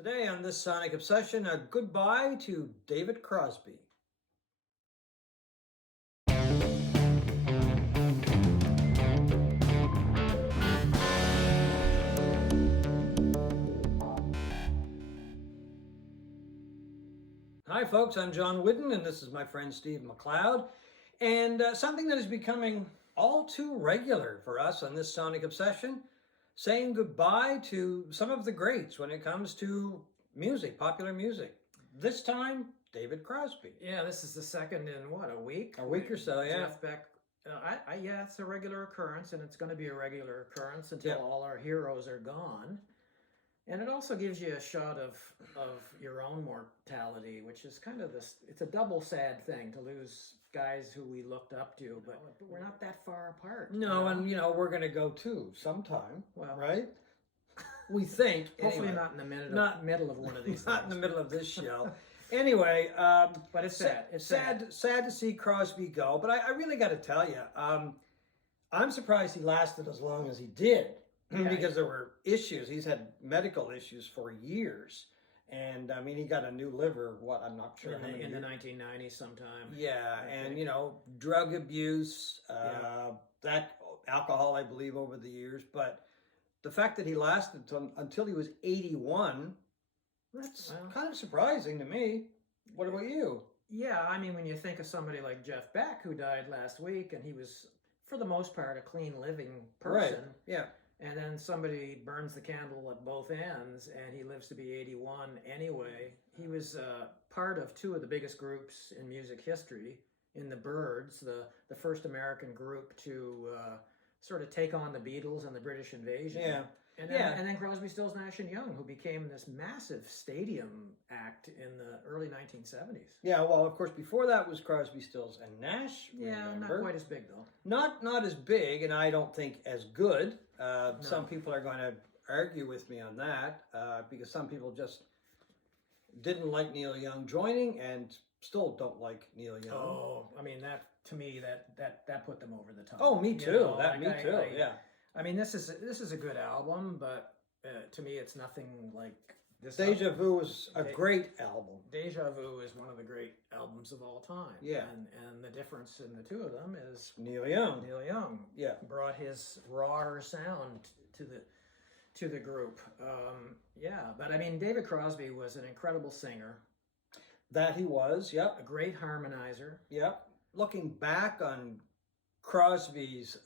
Today on this Sonic Obsession, a goodbye to David Crosby. Hi folks, I'm John Whidden and this is my friend Steve McLeod. And something that is becoming all too regular for us on this Sonic Obsession, saying goodbye to some of the greats when it comes to music, popular music. This time, David Crosby. Yeah, this is the second in what, a week? A week or so, yeah. Jeff Beck. Yeah, it's a regular occurrence, and it's going to be a regular occurrence until all our heroes are gone. And it also gives you a shot of your own mortality, which is kind of this. It's a double sad thing to lose guys who we looked up to, but we're not that far apart. No, and we're going to go too sometime. Well, right? We think. Hopefully, anyway. not in the middle of one of these. Not in the middle of this show. Anyway, but it's sad. It's sad to see Crosby go. But I really got to tell you, I'm surprised he lasted as long as he did. Yeah, because there were issues. He's had medical issues for years. And I mean, he got a new liver, I'm not sure. In the 1990s sometime. Yeah, and drug abuse, that alcohol, I believe, over the years. But the fact that he lasted until he was 81, that's kind of surprising to me. What about you? Yeah, I mean, when you think of somebody like Jeff Beck, who died last week, and he was, for the most part, a clean living person. Right, yeah. And then somebody burns the candle at both ends, and he lives to be 81 anyway. He was part of two of the biggest groups in music history, in the Byrds, the first American group to sort of take on the Beatles and the British invasion. Yeah. And then Crosby, Stills, Nash and Young, who became this massive stadium act in the early 1970s. Yeah, well, of course, before that was Crosby, Stills, and Nash. Yeah, remember. Not quite as big, though. Not as big, and I don't think as good. No. Some people are going to argue with me on that, because some people just didn't like Neil Young joining and still don't like Neil Young. Oh, I mean, to me, that put them over the top. Oh, me too. Yeah. I mean, this is a good album, but to me, it's nothing like this. Deja Vu is a great album. Deja Vu is one of the great albums of all time. Yeah. And the difference in the two of them is Neil Young. Neil Young, yeah, brought his rawer sound to the group. Yeah, but I mean, David Crosby was an incredible singer. That he was. Yep. A great harmonizer. Yep. Looking back on Crosby's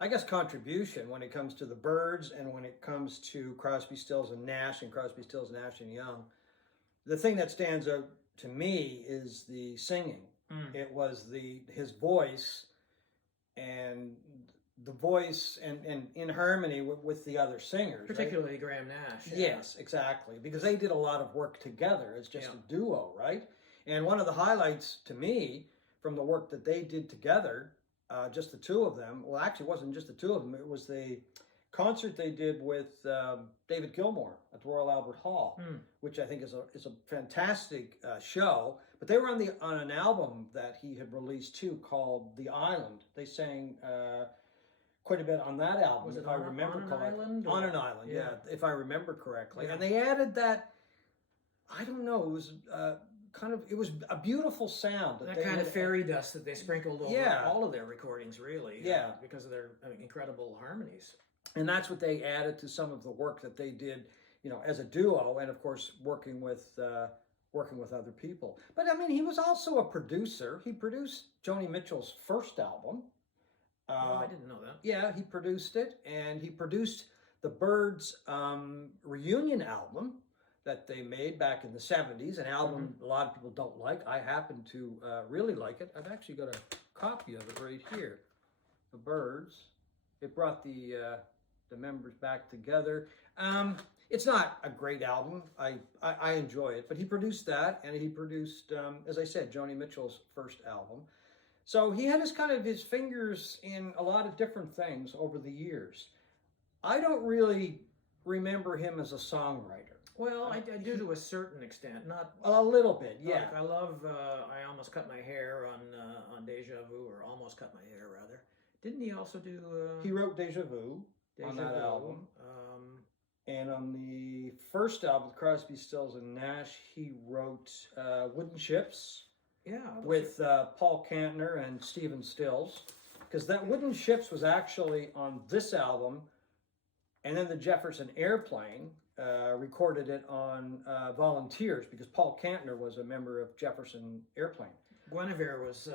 I guess contribution when it comes to the Byrds and when it comes to Crosby, Stills and Nash and Crosby, Stills, Nash and Young, the thing that stands out to me is the singing. It was his voice and the voice and in harmony with the other singers. Particularly right? Graham Nash. Yeah. Yes, exactly. Because they did a lot of work together as just a duo, right? And one of the highlights to me from the work that they did together, just the two of them. Well, actually, it wasn't just the two of them. It was the concert they did with David Gilmour at the Royal Albert Hall, which I think is a fantastic show. But they were on an album that he had released too, called The Island. They sang quite a bit on that album, was it if I remember correctly. On an Island, yeah, if I remember correctly. Yeah. And they added that. I don't know. It was. It was a beautiful sound. That kind of fairy dust that they sprinkled over all of their recordings, really. Yeah. Because of their incredible harmonies. And that's what they added to some of the work that they did, as a duo, and of course working with other people. But I mean, he was also a producer. He produced Joni Mitchell's first album. I didn't know that. Yeah, he produced it, and he produced the Byrds reunion album that they made back in the 70s, an album a lot of people don't like. I happen to really like it. I've actually got a copy of it right here. The Byrds. It brought the members back together. It's not a great album. I enjoy it, but he produced that, and he produced, as I said, Joni Mitchell's first album. So he had his fingers in a lot of different things over the years. I don't really remember him as a songwriter. Well, I do to a certain extent, not a little bit. Yeah, like I love. I almost cut my hair on Deja Vu, or almost cut my hair rather. Didn't he also do? He wrote Deja Vu on that album. And on the first album, Crosby, Stills, and Nash, he wrote Wooden Ships Yeah. with Paul Kantner and Stephen Stills. Because that Wooden Ships was actually on this album, and then the Jefferson Airplane recorded it on Volunteers, because Paul Kantner was a member of Jefferson Airplane. Guinevere was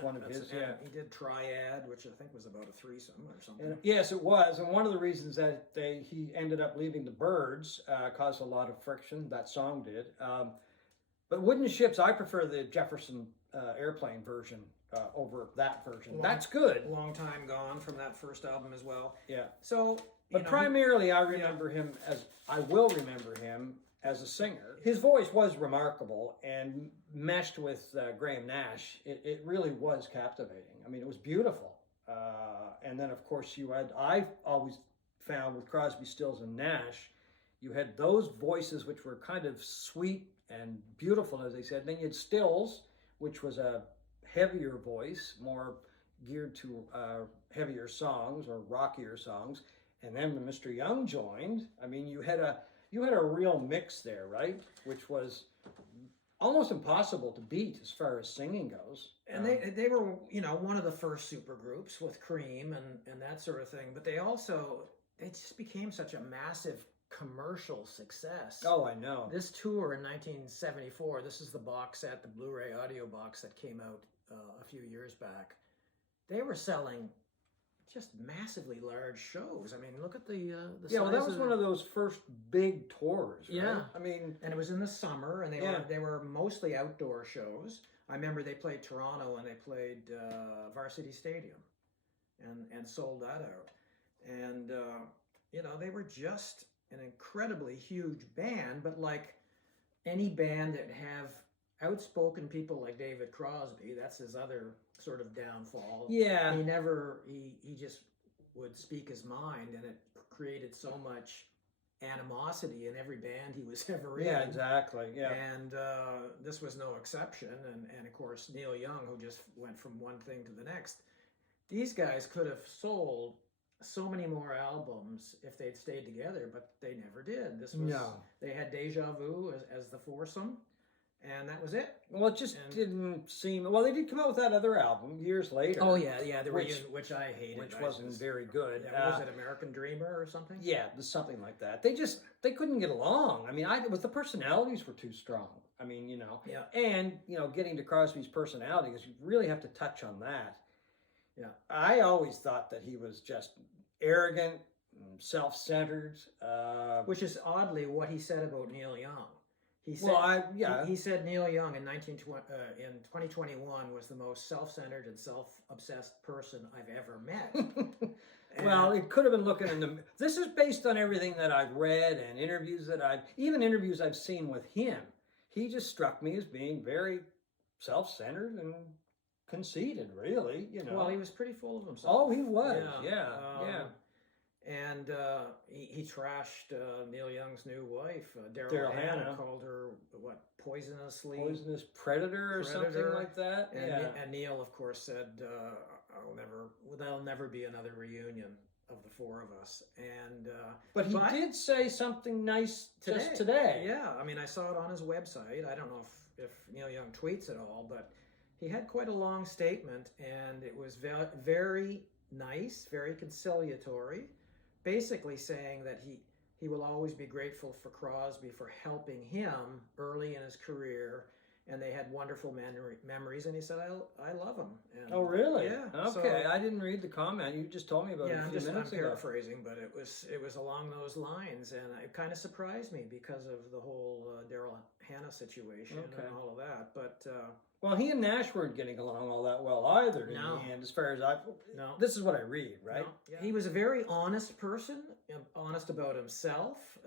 one of his, yeah. He did Triad, which I think was about a threesome or something. And, yes, it was. And one of the reasons that he ended up leaving the Byrds caused a lot of friction. That song did. But Wooden Ships, I prefer the Jefferson Airplane version over that version. That's good. Long time gone from that first album as well. Yeah. So, but primarily, I remember him as I will remember him as a singer. His voice was remarkable and meshed with Graham Nash. It really was captivating. I mean, it was beautiful. And then, of course, I always found with Crosby, Stills, and Nash, you had those voices which were kind of sweet and beautiful, as they said. Then you had Stills, which was a heavier voice, more geared to heavier songs or rockier songs. And then when Mr. Young joined, I mean, you had a real mix there, right? Which was almost impossible to beat as far as singing goes. And they were, one of the first super groups with Cream and that sort of thing. But they just became such a massive commercial success. Oh, I know. This tour in 1974, this is the box set, the Blu-ray audio box that came out a few years back. They were selling just massively large shows. I mean, look at the yeah, well, that was one of those first big tours, right? Yeah. I mean, and it was in the summer, and they were mostly outdoor shows. I remember they played Toronto and they played Varsity Stadium, and sold that out. And they were just an incredibly huge band, but like any band that have outspoken people like David Crosby, that's his other sort of downfall. Yeah. He just would speak his mind, and it created so much animosity in every band he was ever in. Yeah, exactly. Yeah. And this was no exception. And of course, Neil Young, who just went from one thing to the next. These guys could have sold so many more albums if they'd stayed together, but they never did. They had Deja Vu as the foursome. And that was it. Well, it just didn't seem... Well, they did come out with that other album years later. Oh, yeah, the reunion, which I hated. Which wasn't very good. Yeah, was it American Dreamer or something? Yeah, something like that. They couldn't get along. I mean, the personalities were too strong. I mean, Yeah. And, getting to Crosby's personality, because you really have to touch on that. Yeah. I always thought that he was just arrogant, self-centered. Which is oddly what he said about Neil Young. He said, he said Neil Young in 2021 was the most self-centered and self-obsessed person I've ever met. Well, it could have been looking in the... This is based on everything that I've read and interviews I've seen with him. He just struck me as being very self-centered and conceited, really, Well, he was pretty full of himself. Oh, he was, yeah. And he trashed Neil Young's new wife, Daryl Hannah, called her poisonous predator or something like that. And Neil, of course, said, "There'll never be another reunion of the four of us." And but he did say something nice just today. Yeah, I mean, I saw it on his website. I don't know if Neil Young tweets at all, but he had quite a long statement, and it was very nice, very conciliatory. Basically saying that he will always be grateful for Crosby for helping him early in his career, and they had wonderful memories. And he said, "I love him." And, oh, really? Yeah. Okay, I didn't read the comment. You just told me about it a few minutes ago. I'm paraphrasing, but it was along those lines, and it kind of surprised me because of the whole Daryl Hannah situation and all of that. But well, he and Nash weren't getting along all that well either in the end, as far as this is what I read, right? No. Yeah. He was a very honest person, honest about himself,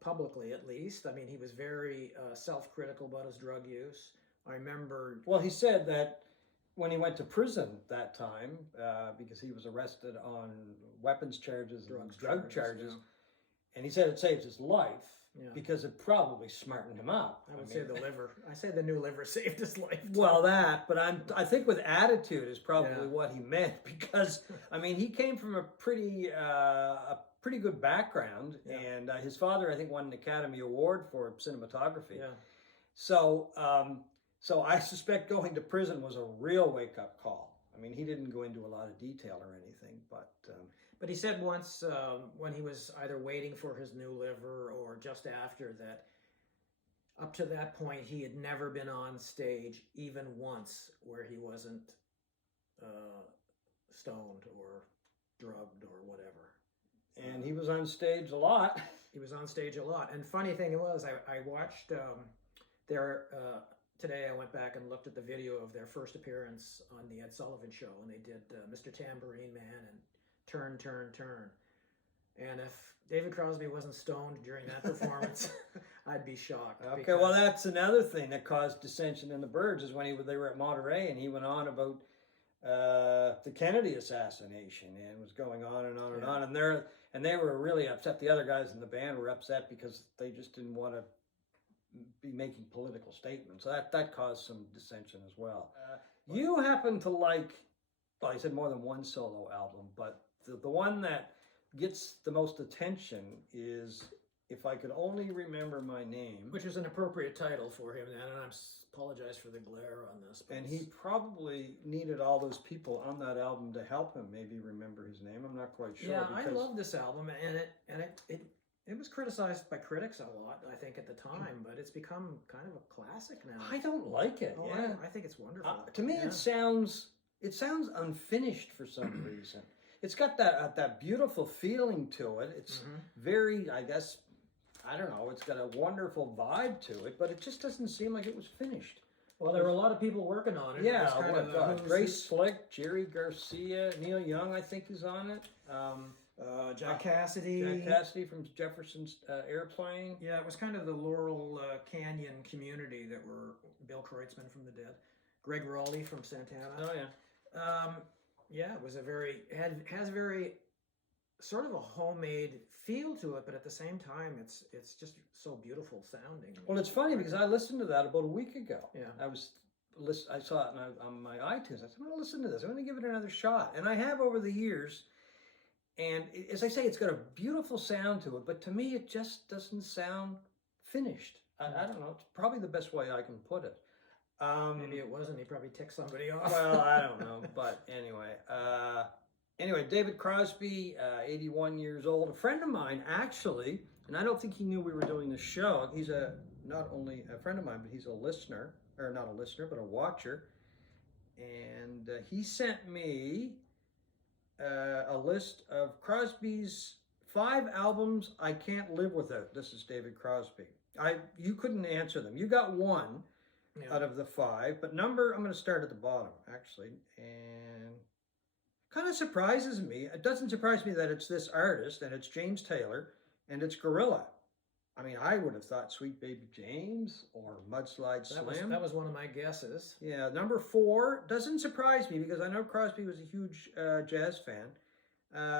publicly at least. I mean, he was very self-critical about his drug use. I remember... Well, he said that when he went to prison that time, because he was arrested on weapons charges and drug charges, and he said it saved his life. Yeah. Because it probably smartened him up. I would say the liver. I say the new liver saved his life. Well, but I think with attitude is probably what he meant, because I mean he came from a pretty good background, Yeah. and his father, I think, won an Academy Award for cinematography. Yeah. So, so I suspect going to prison was a real wake-up call. I mean, he didn't go into a lot of detail or anything, but But he said once when he was either waiting for his new liver or just after that, up to that point, he had never been on stage even once where he wasn't stoned or drugged or whatever. and he was on stage a lot. He was on stage a lot. And funny thing was, I watched their today. I went back and looked at the video of their first appearance on the Ed Sullivan Show, and they did Mr. Tambourine Man and Turn, Turn, Turn. And if David Crosby wasn't stoned during that performance, I'd be shocked. Okay, well, that's another thing that caused dissension in the Byrds is when they were at Monterey, and he went on about the Kennedy assassination and was going on and on and on, and they were really upset. The other guys in the band were upset because they just didn't want to be making political statements. So that caused some dissension as well. You happen to like, well, I said more than one solo album, but the one that gets the most attention is If I Could Only Remember My Name. Which is an appropriate title for him, and I apologize for the glare on this. And he probably needed all those people on that album to help him maybe remember his name. I'm not quite sure. Yeah, I love this album, and it was criticized by critics a lot, I think, at the time, but it's become kind of a classic now. I don't like it. Oh, yeah, I think it's wonderful. To me, Yeah. it sounds unfinished for some reason. It's got that beautiful feeling to it. It's very, I guess, I don't know. It's got a wonderful vibe to it, but it just doesn't seem like it was finished. Well, there were a lot of people working on it. Yeah, It was kind of a who's Grace Slick, Jerry Garcia, Neil Young, I think, is on it. Jack Cassidy. Jack Cassidy from Jefferson's Airplane. Yeah, it was kind of the Laurel Canyon community that were Bill Kreutzmann from the Dead, Greg Rowley from Santana. Oh yeah. Yeah, it was has very sort of a homemade feel to it, but at the same time, it's just so beautiful sounding. Well, it's funny because I listened to that about a week ago. Yeah. I saw it on my iTunes. I said, I'm going to listen to this. I'm going to give it another shot. And I have over the years. And as I say, it's got a beautiful sound to it, but to me, it just doesn't sound finished. I don't know. It's probably the best way I can put it. Maybe it wasn't. He probably ticked somebody off. Well, I don't know. But anyway, David Crosby, 81 years old, a friend of mine, actually, and I don't think he knew we were doing this show. He's not only a friend of mine, but he's a listener, or not a listener, but a watcher. And he sent me a list of Crosby's 5 albums I can't live without. This is David Crosby. You couldn't answer them. You got one out of the 5, but I'm going to start at the bottom, actually, and kind of surprises me. It doesn't surprise me that it's this artist, and it's James Taylor, and it's Gorilla. I mean, I would have thought Sweet Baby James or Mudslide Slim. That was one of my guesses. Yeah, number 4 doesn't surprise me because I know Crosby was a huge jazz fan.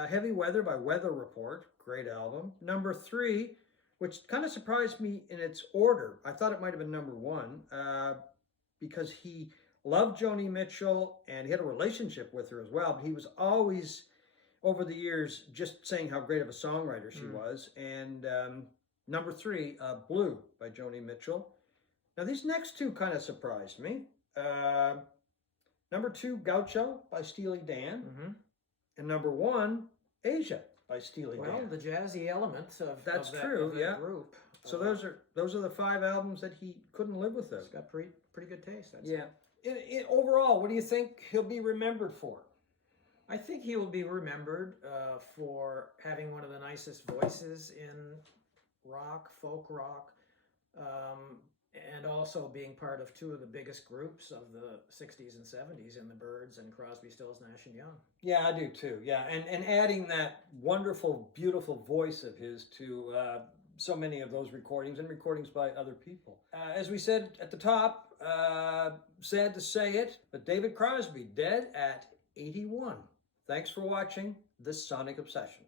Heavy Weather by Weather Report, great album. Number 3, which kind of surprised me in its order. I thought it might have been number 1 because he loved Joni Mitchell and he had a relationship with her as well. But he was always, over the years, just saying how great of a songwriter she was. And number 3, Blue by Joni Mitchell. Now, these next 2 kind of surprised me. Number 2, Gaucho by Steely Dan. And number 1, Asia by Steely Dan. Well, the jazzy elements of That's that, true, of that yeah. group. So those are the 5 albums that he couldn't live without. He's got pretty good taste. Yeah. Overall, what do you think he'll be remembered for? I think he will be remembered for having one of the nicest voices in rock, folk rock, and also being part of 2 of the biggest groups of the 60s and 70s in the Byrds and Crosby, Stills, Nash and Young. Yeah, I do too. Yeah, and adding that wonderful, beautiful voice of his to so many of those recordings and recordings by other people. As we said at the top, sad to say it, but David Crosby dead at 81. Thanks for watching this Sonic Obsession.